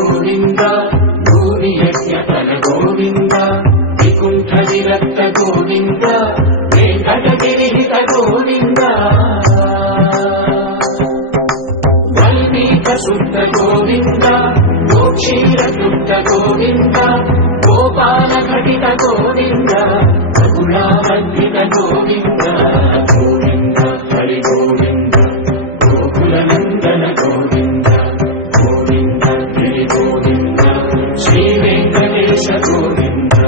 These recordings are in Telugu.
गोविन्द भूरियज्ञफल गोविन्द विकुण्ठ विरक्त गोविन्द वेङ्कटगिरिहित गोविन्द वल्मीक शुद्ध गोविन्द गोक्षीर शुद्ध गोविन्द गोपाल घटित गोविन्द रघुनावर्धित गोविन्द गोविन्द हरि गोविन्द गोकुलनन्दन गोविन्द गोविन्द गिरि गोविन्द श्री वेङ्कटेश गोविन्द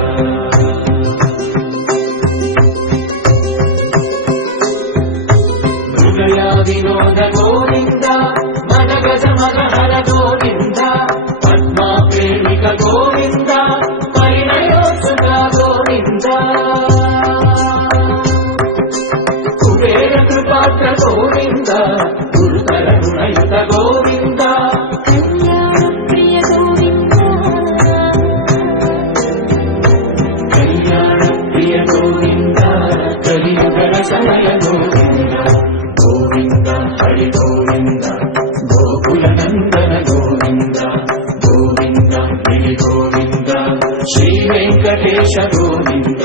हृदया विनोद गोविन्द मनगज मगहर गोविन्द पद्मा प्रेमिक गोविन्द परिणयोत्सुक गोविन्द कुबेर कृपात्र गोविन्द गुरुतर गुणयुत गोविन्द कल्याण प्रिय गोविन्द कलियुगर समय गोविन्द गोविन्द हरि गोविन्द गोकुलनन्दन गोविन्द गोविन्द गिरि गोविन्द श्री वेङ्कटेश गोविन्द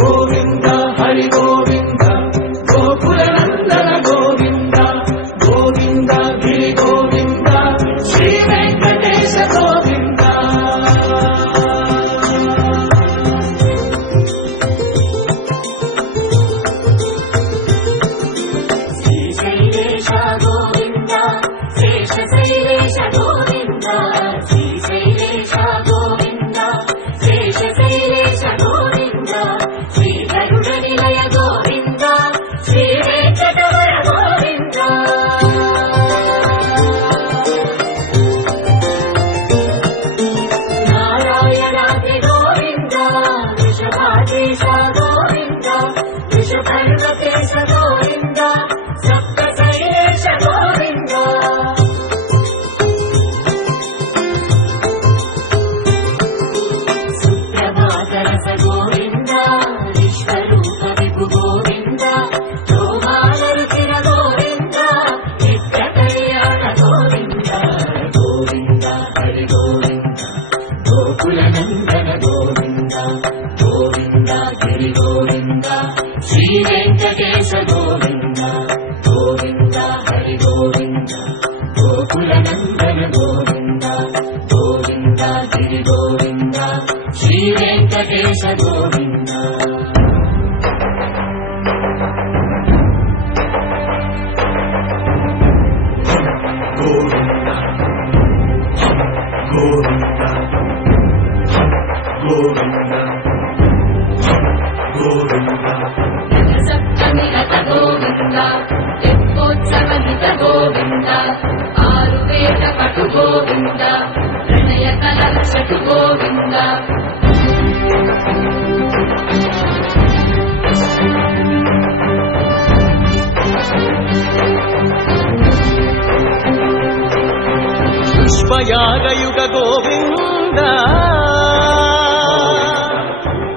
गोविन्द हरि गोविन्द गोकुलनन्दन गोविन्द गोविन्द गिरि गोविन्द श्री वेङ्कटेश गोविन्द श्रीशैलेश गोविन्द शेषशैलेश गोविन्द श्रीशैलेश गोविन्द शेषशैलेश गोविन्द श्रीगरुडनिलय गोविन्द श्रीवेङ्कटवर गोविन्द नारायणाद्रि गोविन्द वृषभाद्रीश गोविन्द वृषपर्वतेश गोविन्द सप्तशैलेश गोविन्द सुप्रभातरस गोविन्द विश्वरूप विभु गोविन्द गोमालरुचिर गोविन्द नित्यकल्याण गोविन्द गोविन्द हरि गोविन्द गोकुलनन्दन गोविन्द गोविन्द गिरि गोविन्द श्री वेङ्कटेश गोविन्द गोविन्द हरि गोविन्द गोकुलनन्दन गोविन्द गोविन्द गिरि गोविन्द श्री वेङ्कटेश गोविन्द गोविन्द गोविन्द गोविन्द गोविन्द सप्तमिरत गोविन्द यत्कोत्सवहित गोविन्द आरुवेद पटु गोविन्द प्रणय कलक्षटु गोविन्द पुष्पयागयुग गोविन्द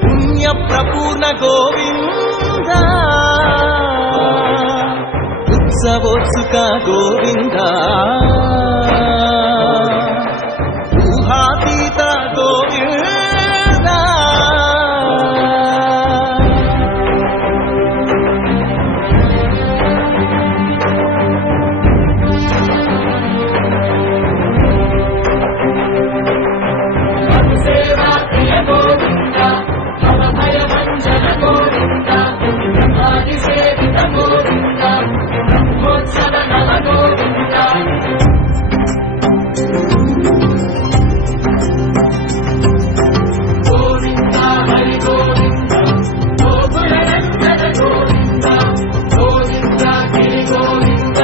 पुण्यप्रपूर्ण गोविन्द उत्सवोत्सुक गोविन्द ऊहातीत गोविन्द सेवा प्रिय गोविन्द भवभयभञ्जन गोविन्द ब्रह्मादिसेवित गोविन्द ब्रह्मोत्सव नव गोविन्द गोविन्द हरि गोविन्द गोकुलनन्दन गोविन्द गोविन्द गिरि गोविन्द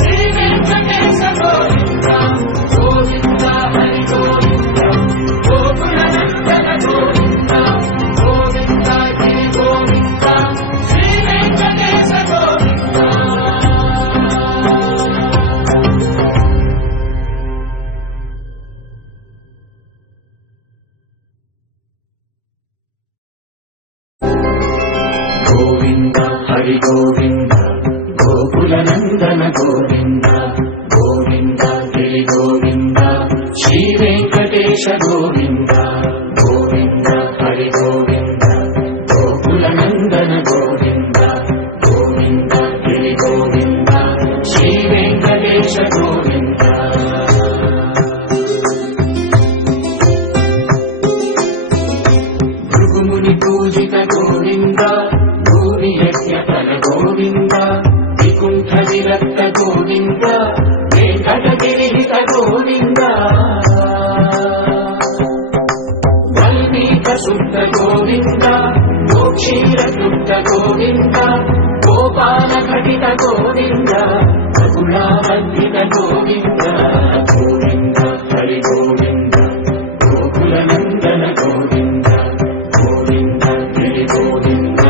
श्री वेङ्कटेश गोविन्द गोविन्द हरि गोविन्द गोकुलनन्दन गोविन्द गोविन्द गिरि गोविन्द श्री वेङ्कटेश गोविन्द गोविन्द हरि गोविन्द गोकुलनन्दन गोविन्द गोविन्द गिरि गोविन्द श्री వెంకటేశ గోవింద గోవింద హరి గోవింద గోకుల నందన గోవింద గోవింద గిరి గోవింద శ్రీ వెంకటేశ గోవింద భృగుముని పూజిత గోవింద భూమి యజ్ఞ ఫల గోవింద వికుంఠ విరక్త గోవింద వెంకటగిరిహిత గోవింద వల్మీక శుద్ధ గోవింద గోక్షీర శుద్ధ గోవింద గోపాల ఘటిత గోవింద బహుళావర్ధిత గోవింద గోవింద హరి గోవింద గోకుల నందన గోవింద గోవింద గిరి గోవింద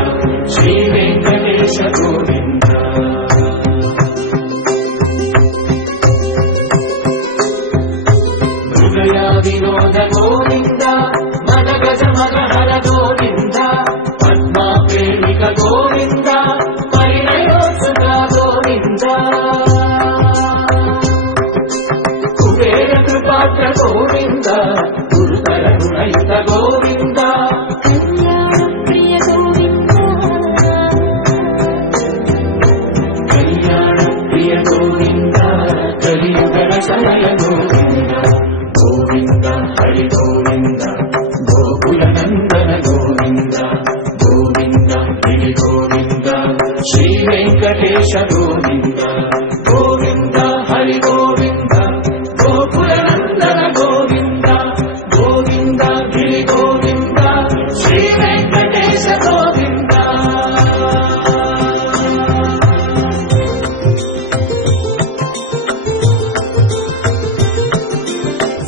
శ్రీ వెంకటేశ గోవింద హృదయ వినోద గోవింద మన గజ మగహర గోవింద పద్మా ప్రేమిక గోవింద పరిణయోత్సుక గోవింద కుబేర కృపాత్ర గోవింద గురుతర గుణయుత గోవింద ప్రియ గోవింద కళ్యాణ ప్రియ గోవింద కలియుగ రసనయ గోవింద గోవింద హరి గోవింద గోకుల నందన గోవింద గోవింద గిరి గోవింద శ్రీ వెంకటేశ గోవింద గోవింద హరి గోవింద గోకుల నందన గోవింద గోవింద గిరి గోవింద శ్రీ వెంకటేశ గోవింద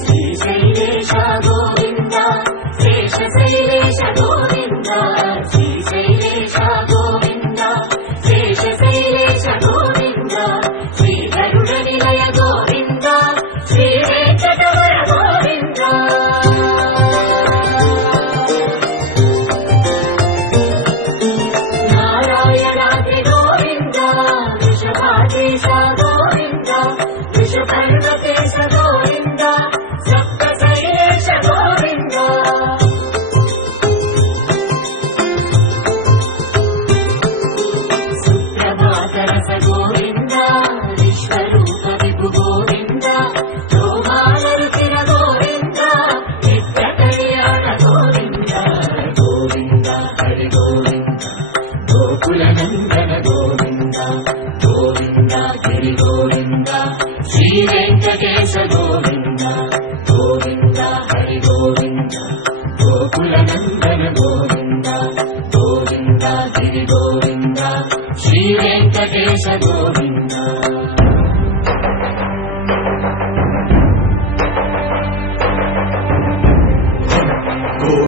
శ్రీశైలేశ గోవింద శేషశైలేశ గోవింద శ్రీశైలేశ గోవింద శేషశైలేశ గోవింద శ్రీధరుడ నిలయ గోవింద శ్రీ వెంకటవర గోవింద నారాయణాద్రి గోవింద వృషభాద్రీశ గోవింద వృషపర్వతేశ గోవింద సప్తశైలేశ గోవింద సుప్రభాతరస గోవింద విశ్వరూప విభు గోవింద రోమాలరుచిర గోవింద నిత్య కళ్యాణ గోవింద గోవింద హరి గోవింద గోకుల నందన గోవింద గోవింద గిరి గోవింద శ్రీ వెంకటేశ గోవింద గోవింద హరి గోవింద గోకుల నందన గోవింద గోవింద గిరి గోవింద శ్రీ వెంకటేశ గోవింద